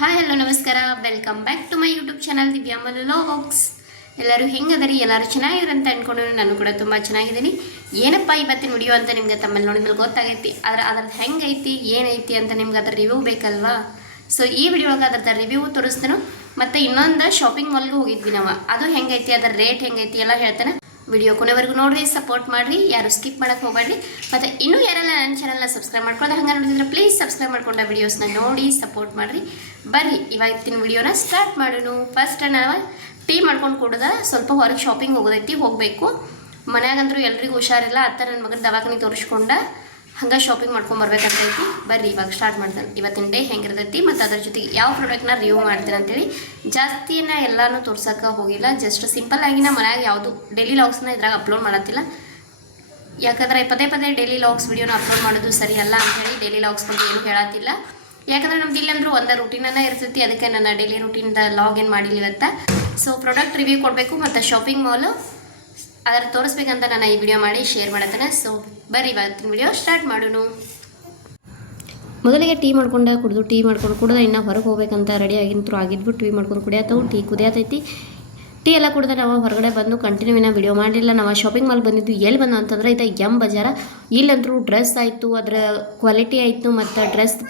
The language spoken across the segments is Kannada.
ಹಾಯ್ ಹಲೋ ನಮಸ್ಕಾರ, welcome back to my YouTube channel Divya vlogs. ಎಲ್ಲರೂ ಹೆಂಗದರಿ? ಎಲ್ಲರೂ ಚೆನ್ನಾಗಿರಂತ ಅನ್ಕೊಂಡು ನಾನು ಕೂಡ ತುಂಬ ಚೆನ್ನಾಗಿದ್ದೀನಿ. ಏನಪ್ಪ ಇವತ್ತಿನ ವಿಡಿಯೋ ಅಂತ ನಿಮ್ಗೆ ತಮ್ಮಲ್ಲಿ ನೋಡಿದ್ಮೇಲೆ ಗೊತ್ತಾಗೈತಿ. ಅದ್ರದ್ದು ಹೆಂಗೈತಿ ಏನೈತಿ ಅಂತ ನಿಮ್ಗೆ ಅದ್ರ ರಿವ್ಯೂ ಬೇಕಲ್ವಾ? ಸೊ ಈ ವಿಡಿಯೋ ಒಳಗೆ ಅದ್ರದ್ದು ರಿವ್ಯೂ ತೋರಿಸ್ತಾನು. ಮತ್ತು ಇನ್ನೊಂದು ಶಾಪಿಂಗ್ ಮಾಲ್ಗೆ ಹೋಗಿದ್ವಿ ನಾವು. ಅದು ಹೆಂಗೈತಿ, ಅದರ ರೇಟ್ ಹೆಂಗೈತಿ ಎಲ್ಲ ಹೇಳ್ತಾನೆ. ವಿಡಿಯೋ ಕೊನೆವರೆಗೂ ನೋಡ್ರಿ, ಸಪೋರ್ಟ್ ಮಾಡಿರಿ, ಯಾರು ಸ್ಕಿಪ್ ಮಾಡೋಕ್ಕೆ ಹೋಗಬೇಡ್ರಿ. ಮತ್ತು ಇನ್ನೂ ಯಾರೆಲ್ಲ ನನ್ನ ಚಾನಲ್ನ ಸಬ್ಸ್ಕ್ರೈಬ್ ಮಾಡ್ಕೊಳ್ಳೋದು ಹಂಗೆ ನೋಡಿದ್ರೆ ಪ್ಲೀಸ್ ಸಬ್ಸ್ಕ್ರೈಬ್ ಮಾಡ್ಕೊಂಡ ವಿಡಿಯೋಸ್ನ ನೋಡಿ ಸಪೋರ್ಟ್ ಮಾಡಿರಿ. ಬರ್ರಿ ಇವತ್ತಿನ ವಿಡಿಯೋನ ಸ್ಟಾರ್ಟ್ ಮಾಡೋಣ. ಫಸ್ಟ್ ನಾವು ಟೀ ಮಾಡ್ಕೊಂಡು ಕೊಡೋದ ಸ್ವಲ್ಪ ಹೊರಗೆ ಶಾಪಿಂಗ್ ಹೋಗಬೇಕು. ಮನ್ಯಾಗಂತೂ ಎಲ್ರಿಗೂ ಹುಷಾರಿಲ್ಲ. ಅತ್ತ ನನ್ನ ಮಗನ ದವಾಖಾನೆ ತೋರಿಸ್ಕೊಂಡ ಹಂಗೆ ಶಾಪಿಂಗ್ ಮಾಡ್ಕೊಂಡು ಬರ್ಬೇಕಂತೈತಿ. ಬರ್ರಿ ಇವಾಗ ಸ್ಟಾರ್ಟ್ ಮಾಡ್ತಾನೆ. ಇವತ್ತಿನ ಡೇ ಹೆಂಗಿರ್ತೈತಿ ಮತ್ತು ಅದ್ರ ಜೊತೆಗೆ ಯಾವ ಪ್ರಾಡಕ್ಟ್ನ ರಿವ್ಯೂ ಮಾಡ್ತೀನಿ ಅಂತೇಳಿ. ಜಾಸ್ತಿನ ಎಲ್ಲನೂ ತೋರ್ಸೋಕೆ ಹೋಗಿಲ್ಲ. ಜಸ್ಟ್ ಸಿಂಪಲ್ ಆಗಿ ನಾ ಮನ್ಯಾಗ ಯಾವುದು ಡೈಲಿ ಲಾಗ್ಸ್ನ ಇದ್ರಾಗ ಅಪ್ಲೋಡ್ ಮಾಡತ್ತಿಲ್ಲ. ಯಾಕಂದರೆ ಪದೇ ಡೈಲಿ ಲಾಗ್ಸ್ ವಿಡಿಯೋನ ಅಪ್ಲೋಡ್ ಮಾಡೋದು ಸರಿ ಅಲ್ಲ ಅಂಥೇಳಿ ಡೈಲಿ ಲಾಗ್ಸ್ ಬಗ್ಗೆ ಏನು ಹೇಳತ್ತಿಲ್ಲ. ಯಾಕಂದರೆ ನಮ್ದು ಇಲ್ಲಂದ್ರೂ ಒಂದು ರೂಟೀನನ್ನು ಇರ್ತೈತಿ. ಅದಕ್ಕೆ ನನ್ನ ಡೈಲಿ ರೂಟೀನ್ದ ಲಾಗ್ ಏನು ಮಾಡಿಲ್ಲ ಇವತ್ತು. ಸೊ ಪ್ರಾಡಕ್ಟ್ ರಿವ್ಯೂ ಕೊಡಬೇಕು ಮತ್ತು ಶಾಪಿಂಗ್ ಮಾಲು ಅದರ ತೋರಿಸ್ಬೇಕಂತ ನಾನು ಈ ವಿಡಿಯೋ ಮಾಡಿ ಶೇರ್ ಮಾಡತ್ತೇನೆ. ಸೊ ಬರ್ರಿ ಇವತ್ತಿನ ವಿಡಿಯೋ ಸ್ಟಾರ್ಟ್ ಮಾಡೋಣ. ಮೊದಲಿಗೆ ಟೀ ಮಾಡ್ಕೊಂಡು ಕುಡ್ದು ಇನ್ನು ಹೊರಗೆ ಹೋಗ್ಬೇಕಂತ ರೆಡಿ ಆಗಿದ್ಬಿಟ್ಟು ಟೀ ಮಾಡ್ಕೊಂಡು ಕುಡಿಯತ್ತವು. ಟೀ ಕುದಿಯತೈತಿ. ಟೀ ಎಲ್ಲ ಕುಡಿದ್ರೆ ನಾವು ಹೊರಗಡೆ ಬಂದು ಕಂಟಿನ್ಯೂವಿನ ವಿಡಿಯೋ ಮಾಡಲಿಲ್ಲ. ನಾವು ಶಾಪಿಂಗ್ ಮಾಲ್ ಬಂದಿದ್ದು ಎಲ್ಲಿ ಬಂದು ಅಂತಂದ್ರೆ ಇದು ಎಂ ಬಜಾರ. ಇಲ್ಲಂತರೂ ಡ್ರೆಸ್ ಆಯಿತು, ಅದರ ಕ್ವಾಲಿಟಿ ಆಯಿತು, ಮತ್ತು ಡ್ರೆಸ್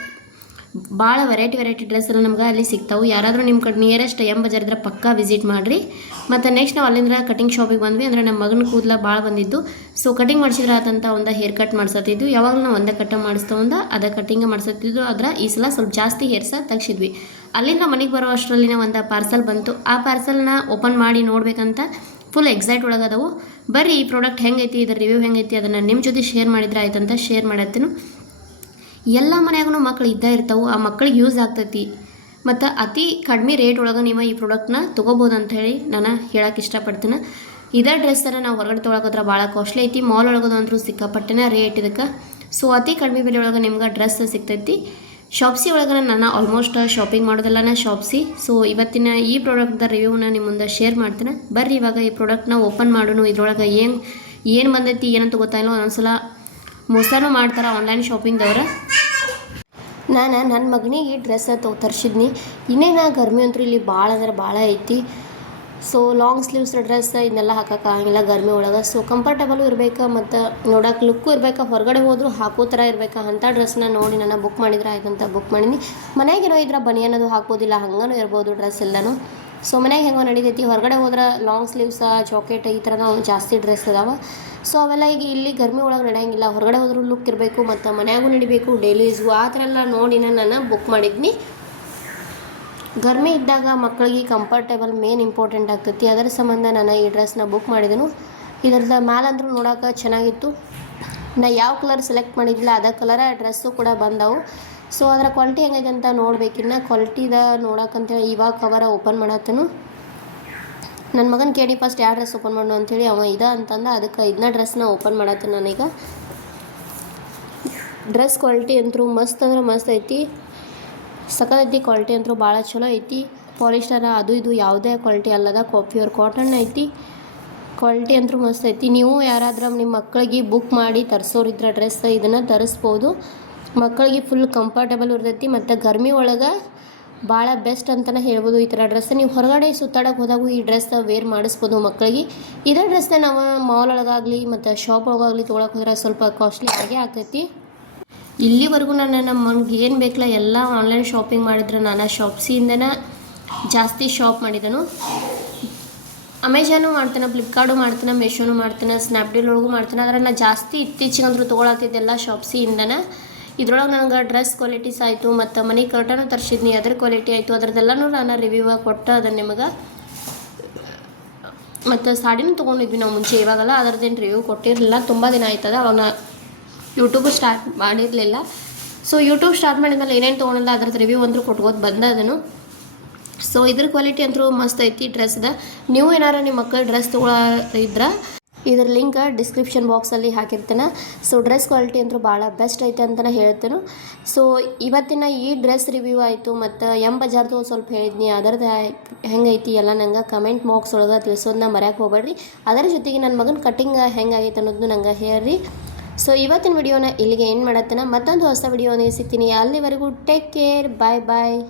ಭಾಳ ವೆರೈಟಿ ಡ್ರೆಸ್ ಎಲ್ಲ ನಮ್ಗೆ ಅಲ್ಲಿ ಸಿಗ್ತಾವೆ. ಯಾರಾದರೂ ನಿಮ್ಮ ಕಡೆ ನಿಯರೆಸ್ಟ್ ಎಂ ಬಜಾರ್ ಇದ್ರೆ ಪಕ್ಕಾ ವಿಸಿಟ್ ಮಾಡಿರಿ. ಮತ್ತು ನೆಕ್ಸ್ಟ್ ನಾವು ಅಲ್ಲಿಂದ ಕಟಿಂಗ್ ಶಾಪಿಗೆ ಬಂದ್ವಿ. ಅಂದರೆ ನಮ್ಮ ಮಗನ ಕೂದಲ ಭಾಳ ಬಂದಿದ್ದು. ಸೊ ಕಟಿಂಗ್ ಮಾಡಿಸಿದ್ರೆ ಆತಂತ ಒಂದು ಹೇರ್ ಕಟ್ ಮಾಡ್ಸತ್ತಿದ್ದು. ಯಾವಾಗಲೂ ನಾವು ಒಂದೇ ಕಟ್ಟ ಮಾಡಿಸ್ತವಂದ ಅದ ಕಟಿಂಗ್ ಮಾಡ್ಸತ್ತಿದ್ದು. ಅದರ ಈ ಸಲ ಸ್ವಲ್ಪ ಜಾಸ್ತಿ ಹೇರ್ಸ ತೆಗ್ಸಿದ್ವಿ. ಅಲ್ಲಿಂದ ಮನೆಗೆ ಬರೋ ಅಷ್ಟರಲ್ಲಿ ಒಂದು ಪಾರ್ಸಲ್ ಬಂತು. ಆ ಪಾರ್ಸಲ್ನ ಓಪನ್ ಮಾಡಿ ನೋಡ್ಬೇಕಂತ ಫುಲ್ ಎಕ್ಸೈಟ್ ಒಳಗದವು. ಬರ್ರಿ ಈ ಪ್ರಾಡಕ್ಟ್ ಹೆಂಗೈತಿ, ಇದರ ರಿವ್ಯೂ ಹೆಂಗೈತಿ ಅದನ್ನು ನಿಮ್ಮ ಜೊತೆ ಶೇರ್ ಮಾಡಿದ್ರೆ ಆಯ್ತಂತ ಶೇರ್ ಮಾಡತ್ತೀನಿ. ಎಲ್ಲ ಮನ್ಯಾಗೂ ಮಕ್ಳು ಇದ್ದೇ ಇರ್ತಾವೆ. ಆ ಮಕ್ಳಿಗೆ ಯೂಸ್ ಆಗ್ತೈತಿ. ಮತ್ತು ಅತಿ ಕಡಿಮೆ ರೇಟ್ ಒಳಗೆ ನೀವು ಈ ಪ್ರಾಡಕ್ಟ್ನ ತೊಗೋಬೋದು ಅಂಥೇಳಿ ನಾನು ಹೇಳೋಕೆ ಇಷ್ಟಪಡ್ತೀನಿ. ಇದೇ ಡ್ರೆಸ್ಸನ್ನು ನಾವು ಹೊರಗಡೆ ತೊಗೊಳಕೋದ್ರೆ ಭಾಳ ಕಾಸ್ಟ್ಲಿ ಐತಿ. ಮಾಲ್ ಒಳಗದಂತರೂ ಸಿಕ್ಕಾಪಟ್ಟೆನೇ ರೇಟ್ ಇದಕ್ಕೆ. ಸೊ ಅತಿ ಕಡಿಮೆ ಬೆಲೆ ಒಳಗೆ ನಿಮ್ಗೆ ಡ್ರೆಸ್ ಸಿಗ್ತೈತಿ. ಶಾಪ್ಸಿ ಒಳಗೆ ನಾನು ಆಲ್ಮೋಸ್ಟ್ ಶಾಪಿಂಗ್ ಮಾಡೋದೆಲ್ಲ ಶಾಪ್ಸಿ. ಸೊ ಇವತ್ತಿನ ಈ ಪ್ರಾಡಕ್ಟ್ದ ರಿವ್ಯೂನ ನಿಮ್ಮ ಮುಂದೆ ಶೇರ್ ಮಾಡ್ತೀನಿ. ಬರ್ರಿ ಇವಾಗ ಈ ಪ್ರಾಡಕ್ಟ್ನ ಓಪನ್ ಮಾಡೋಣ. ಇದ್ರೊಳಗೆ ಏನು ಬಂದೈತಿ ಏನಂತ ಗೊತ್ತಾಯಿಲ್ಲ. ಒಂದೊಂದ್ಸಲ ಮೋಸನೂ ಮಾಡ್ತಾರೆ ಆನ್ಲೈನ್ ಶಾಪಿಂಗ್ದವ್ರು. ನಾನು ನನ್ನ ಮಗನಿಗೆ ಡ್ರೆಸ್ ತರಿಸಿದ್ನಿ. ಇನ್ನೇನು ಗರ್ಮಿ ಅಂತೂ ಇಲ್ಲಿ ಭಾಳ ಅಂದ್ರೆ ಭಾಳ ಐತಿ. ಸೊ ಲಾಂಗ್ ಸ್ಲೀವ್ಸ್ ಡ್ರೆಸ್ ಇದನ್ನೆಲ್ಲ ಹಾಕೋಕ್ಕಾಗಿಲ್ಲ ಗರ್ಮಿ ಒಳಗೆ. ಸೊ ಕಂಫರ್ಟಬಲು ಇರಬೇಕು ಮತ್ತು ನೋಡೋಕೆ ಲುಕ್ಕು ಇರಬೇಕು. ಹೊರಗಡೆ ಹೋದರೂ ಹಾಕೋ ಥರ ಇರಬೇಕು. ಅಂಥ ಡ್ರೆಸ್ನ ನೋಡಿ ನಾನು ಬುಕ್ ಮಾಡಿದ್ರೆ ಆಯ್ತಂತ ಬುಕ್ ಮಾಡೀನಿ. ಮನೆಯಾಗಿರೋ ಇದ್ರೆ ಬನಿಯನ್ನದು ಹಾಕ್ಬೋದಿಲ್ಲ, ಹಂಗೂ ಇರ್ಬೋದು ಡ್ರೆಸ್ ಎಲ್ಲನೂ. ಸೊ ಮನೆಗೆ ಹೆಂಗೋ ನಡೀತೈತಿ. ಹೊರಗಡೆ ಹೋದ್ರೆ ಲಾಂಗ್ ಸ್ಲೀವ್ಸ, ಜಾಕೆಟ್ ಈ ಥರದ ಜಾಸ್ತಿ ಡ್ರೆಸ್ ಅದಾವೆ. ಸೊ ಅವೆಲ್ಲ ಈಗ ಇಲ್ಲಿ ಗರ್ಮಿ ಒಳಗೆ ನಡೆಯಂಗಿಲ್ಲ. ಹೊರಗಡೆ ಹೋದ್ರೂ ಲುಕ್ ಇರಬೇಕು ಮತ್ತು ಮನೆಯಾಗೂ ನಡಿಬೇಕು, ಡೈಲೀಸ್ಗೂ ಆ ಥರ ಎಲ್ಲ ನೋಡಿ ನಾನು ಬುಕ್ ಮಾಡಿದ್ನಿ. ಗರ್ಮಿ ಇದ್ದಾಗ ಮಕ್ಕಳಿಗೆ ಕಂಫರ್ಟೇಬಲ್ ಮೇನ್ ಇಂಪಾರ್ಟೆಂಟ್ ಆಗ್ತೈತಿ. ಅದರ ಸಂಬಂಧ ನಾನು ಈ ಡ್ರೆಸ್ನ ಬುಕ್ ಮಾಡಿದೆನು. ಇದರದ ಮ್ಯಾಲಂದ್ರೂ ನೋಡೋಕೆ ಚೆನ್ನಾಗಿತ್ತು. ನಾ ಯಾವ ಕಲರ್ ಸೆಲೆಕ್ಟ್ ಮಾಡಿದ್ದಿಲ್ಲ ಅದೇ ಕಲರ ಡ್ರೆಸ್ಸು ಕೂಡ ಬಂದವು. ಸೊ ಅದರ ಕ್ವಾಲಿಟಿ ಹೆಂಗೈತೆ ಅಂತ ನೋಡ್ಬೇಕಿನ್ನ. ಕ್ವಾಲಿಟಿದ ನೋಡೋಕ್ಕಂತೇಳಿ ಇವಾಗ ಕವರ ಓಪನ್ ಮಾಡತ್ತನು. ನನ್ನ ಮಗನ ಕೇಳಿ ಫಸ್ಟ್ ಯಾವ ಡ್ರೆಸ್ ಓಪನ್ ಮಾಡು ಅಂಥೇಳಿ ಅವ ಅಂತಂದ. ಅದಕ್ಕೆ ಇದನ್ನ ಡ್ರೆಸ್ನ ಓಪನ್ ಮಾಡತ್ತೇನೆ ನಾನೀಗ. ಡ್ರೆಸ್ ಕ್ವಾಲಿಟಿ ಅಂತೂ ಮಸ್ತ್ ಅಂದ್ರೆ ಮಸ್ತ್ ಐತಿ. ಸಖತ್ತೈತಿ. ಕ್ವಾಲಿಟಿ ಅಂತೂ ಭಾಳ ಚಲೋ ಐತಿ. ಪಾಲಿಸ್ಟರ ಅದು ಇದು ಯಾವುದೇ ಕ್ವಾಲಿಟಿ ಅಲ್ಲದ, ಪ್ಯೂರ್ ಕಾಟನ್ ಐತಿ. ಕ್ವಾಲಿಟಿ ಅಂತೂ ಮಸ್ತ್ ಐತಿ. ನೀವು ಯಾರಾದ್ರೂ ನಿಮ್ಮ ಮಕ್ಕಳಿಗೆ ಬುಕ್ ಮಾಡಿ ತರಿಸೋರಿದ್ರೆ ಡ್ರೆಸ್ ಇದನ್ನು ತರಿಸ್ಬೋದು. ಮಕ್ಕಳಿಗೆ ಫುಲ್ ಕಂಫರ್ಟಬಲ್ ಇರ್ತೈತಿ. ಮತ್ತು ಗರ್ಮಿ ಒಳಗೆ ಭಾಳ ಬೆಸ್ಟ್ ಅಂತಲೇ ಹೇಳ್ಬೋದು ಈ ಥರ ಡ್ರೆಸ್. ನೀವು ಹೊರಗಡೆ ಸುತ್ತಾಡೋಕೆ ಹೋದಾಗೂ ಈ ಡ್ರೆಸ್ ವೇರ್ ಮಾಡಿಸ್ಬೋದು ಮಕ್ಕಳಿಗೆ. ಇದೇ ಡ್ರೆಸ್ನ ನಾವು ಮಾಲ್ ಒಳಗಾಗಲಿ ಮತ್ತು ಶಾಪ್ ಒಳಗಾಗಲಿ ತೊಗೊಳಕ್ಕೆ ಹೋದ್ರೆ ಸ್ವಲ್ಪ ಕಾಸ್ಟ್ಲಿ ಆಗೇ ಆಗ್ತೈತಿ. ಇಲ್ಲಿವರೆಗೂ ನಾನು ನಮ್ಮ ಮನೆಗೆ ಏನು ಬೇಕಲ್ಲ ಎಲ್ಲ ಆನ್ಲೈನ್ ಶಾಪಿಂಗ್ ಮಾಡಿದ್ರೆ ನಾನು ಶಾಪ್ಸಿಯಿಂದನೇ ಜಾಸ್ತಿ ಶಾಪ್ ಮಾಡಿದನು. ಅಮೆಝಾನು ಮಾಡ್ತೇನೆ, ಫ್ಲಿಪ್ಕಾರ್ಟು ಮಾಡ್ತೇನೆ, ಮೀಶೋನು ಮಾಡ್ತೇನೆ, ಸ್ನ್ಯಾಪ್ಡೀಲ್ ಒಳಗೂ ಮಾಡ್ತೇನೆ. ಆದರೆ ನಾನು ಜಾಸ್ತಿ ಇತ್ತೀಚೆಗಂದ್ರೂ ತೊಗೊಳತ್ತಿದ್ದೆಲ್ಲ ಶಾಪ್ಸಿಯಿಂದನೇ. ಇದ್ರೊಳಗೆ ನನಗೆ ಡ್ರೆಸ್ ಕ್ವಾಲಿಟೀಸ್ ಆಯಿತು ಮತ್ತು ಮನೆ ಕರ್ಟನು ತರಿಸಿದ್ನಿ, ಅದ್ರ ಕ್ವಾಲಿಟಿ ಆಯಿತು. ಅದ್ರದ್ದೆಲ್ಲನೂ ನಾನು ರಿವ್ಯೂ ಕೊಟ್ಟು ಅದನ್ನು ನಿಮಗೆ. ಮತ್ತು ಸಾಡಿನೂ ತೊಗೊಂಡಿದ್ವಿ ನಾವು ಮುಂಚೆ, ಇವಾಗೆಲ್ಲ ಅದರದ್ದೇನು ರಿವ್ಯೂ ಕೊಟ್ಟಿರಲಿಲ್ಲ. ತುಂಬ ದಿನ ಆಯ್ತದ. ಅವಾಗ ಯೂಟ್ಯೂಬು ಸ್ಟಾರ್ಟ್ ಮಾಡಿರಲಿಲ್ಲ. ಸೊ ಯೂಟ್ಯೂಬ್ ಸ್ಟಾರ್ಟ್ ಮಾಡಿದ್ಮೇಲೆ ಏನೇನು ತೊಗೊಂಡಿಲ್ಲ ಅದ್ರದ್ದು ರಿವ್ಯೂ ಅಂದರೂ ಕೊಟ್ಕೋದು ಬಂದದನು. ಸೊ ಇದ್ರ ಕ್ವಾಲಿಟಿ ಅಂತೂ ಮಸ್ತ್ ಐತಿ ಡ್ರೆಸ್ದ. ನೀವು ಏನಾರು ನಿಮ್ಮ ಮಕ್ಕಳು ಡ್ರೆಸ್ ತೊಗೊಳಿದ್ರೆ ಇದ್ರ ಲಿಂಕ್ ಡಿಸ್ಕ್ರಿಪ್ಷನ್ ಬಾಕ್ಸಲ್ಲಿ ಹಾಕಿರ್ತೇನೆ. ಸೊ ಡ್ರೆಸ್ ಕ್ವಾಲಿಟಿ ಅಂತೂ ಭಾಳ ಬೆಸ್ಟ್ ಐತೆ ಅಂತಲೇ ಹೇಳ್ತೇನೆ. ಸೊ ಇವತ್ತಿನ ಈ ಡ್ರೆಸ್ ರಿವ್ಯೂ ಆಯಿತು. ಮತ್ತು ಎಂ ಬಜಾರ್ದು ಸ್ವಲ್ಪ ಹೇಳಿದ್ನಿ, ಅದರದ್ದು ಹೆಂಗೈತಿ ಎಲ್ಲ ನಂಗೆ ಕಮೆಂಟ್ ಬಾಕ್ಸ್ ಒಳಗೆ ತಿಳಿಸೋದನ್ನ ಮರ್ಯಾಕೆ ಹೋಗ್ಬೇಡ್ರಿ. ಅದರ ಜೊತೆಗೆ ನನ್ನ ಮಗನ ಕಟ್ಟಿಂಗ್ ಹೆಂಗಾಗೈತೆ ಅನ್ನೋದನ್ನು ನಂಗೆ ಹೇಳ್ರಿ. ಸೊ ಇವತ್ತಿನ ವಿಡಿಯೋನ ಇಲ್ಲಿಗೆ ಏನು ಮಾಡತ್ತೇನೆ. ಮತ್ತೊಂದು ಹೊಸ ವಿಡಿಯೋನೇ ಸಿಗ್ತೀನಿ. ಅಲ್ಲಿವರೆಗೂ ಟೇಕ್ ಕೇರ್, ಬಾಯ್ ಬಾಯ್.